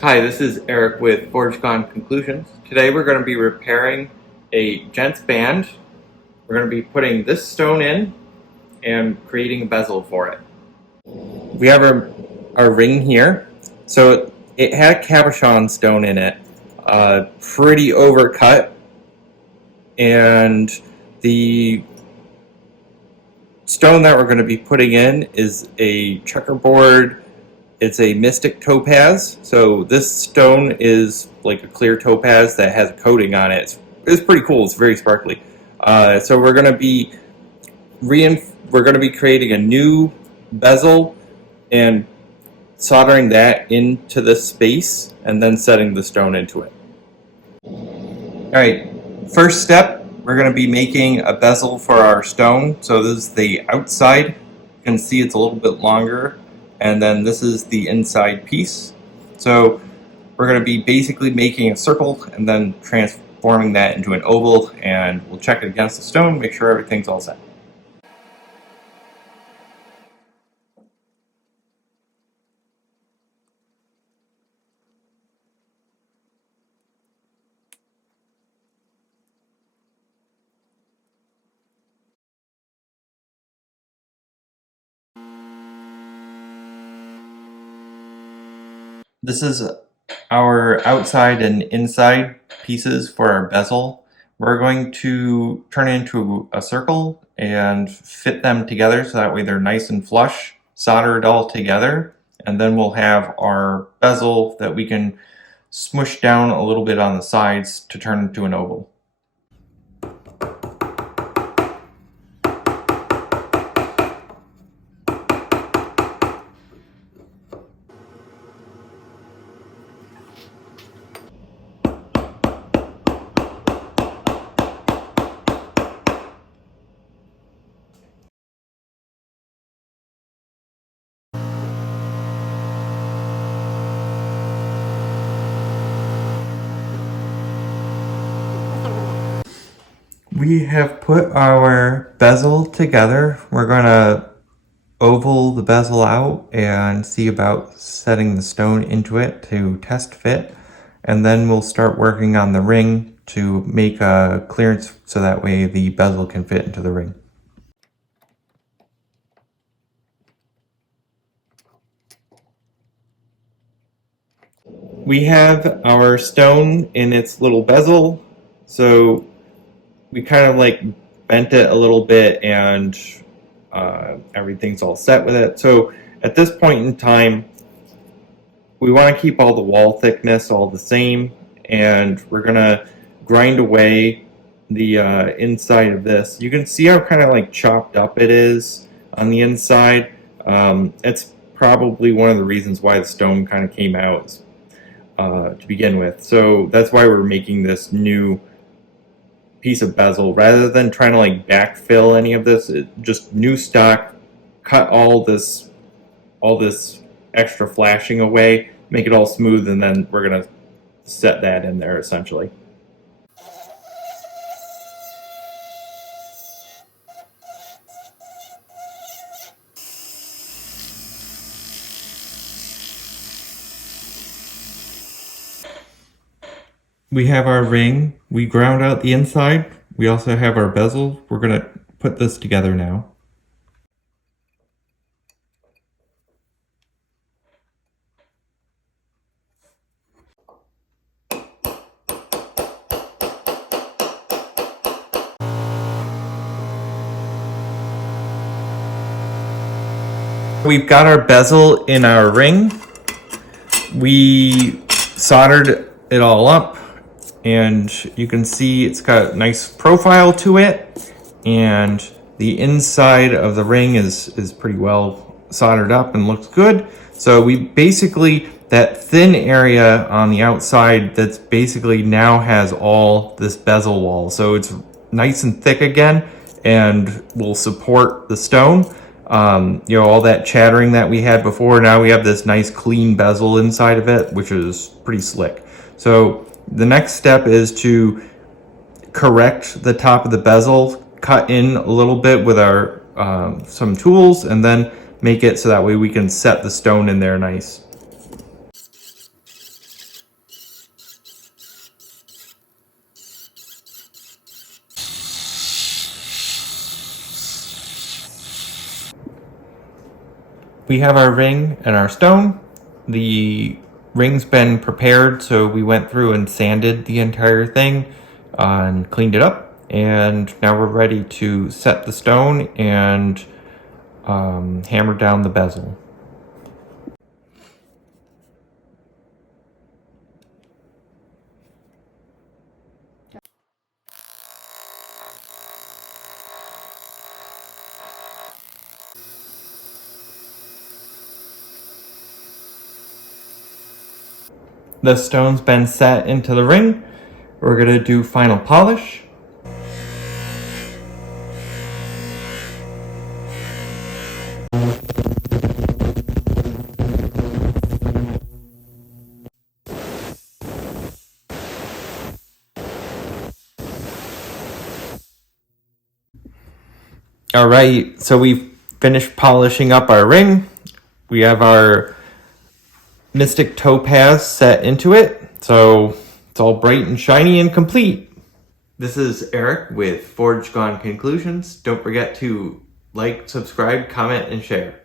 Hi, this is Eric with ForgeCon Conclusions. Today we're going to be repairing a gents band. We're going to be putting this stone in and creating a bezel for it. We have our ring here. So it had a cabochon stone in it, pretty overcut, and the stone that we're going to be putting in is a checkerboard. It's a mystic topaz. So this stone is like a clear topaz that has a coating on it. It's pretty cool. It's very sparkly. So we're going to be creating a new bezel and soldering that into the space and then setting the stone into it. All right. First step, we're going to be making a bezel for our stone. So this is the outside. You can see it's a little bit longer. And then this is the inside piece. So we're going to be basically making a circle and then transforming that into an oval, and we'll check it against the stone, make sure everything's all set. This is our outside and inside pieces for our bezel. We're going to turn it into a circle and fit them together so that way they're nice and flush, solder it all together, and then we'll have our bezel that we can smush down a little bit on the sides to turn into an oval. We have put our bezel together. We're going to oval the bezel out and see about setting the stone into it to test fit. And then we'll start working on the ring to make a clearance so that way the bezel can fit into the ring. We have our stone in its little bezel, so we kind of like bent it a little bit and everything's all set with it. So at this point in time, we want to keep all the wall thickness all the same, and we're going to grind away the inside of this. You can see how kind of like chopped up it is on the inside. It's probably one of the reasons why the stone kind of came out to begin with. So that's why we're making this new piece of bezel rather than trying to like backfill any of this. Just new stock, cut all this extra flashing away, make it all smooth, and then we're gonna set that in there essentially. We have our ring. We ground out the inside. We also have our bezel. We're gonna put this together now. We've got our bezel in our ring. We soldered it all up, and you can see it's got a nice profile to it, and the inside of the ring is pretty well soldered up and looks good. So we basically, that thin area on the outside that's basically now has all this bezel wall. So it's nice and thick again and will support the stone. All that chattering that we had before, now we have this nice clean bezel inside of it, which is pretty slick. So the next step is to correct the top of the bezel, cut in a little bit with our some tools, and then make it so that way we can set the stone in there nice. we have our ring and our stone. The ring's been prepared, so we went through and sanded the entire thing and cleaned it up. And now we're ready to set the stone and hammer down the bezel. The stone's been set into the ring. We're gonna do final polish. All right, so we've finished polishing up our ring. We have our Mystic Topaz set into it, so it's all bright and shiny and complete. This is Eric with Forge Gone Conclusions. Don't forget to like, subscribe, comment, and share.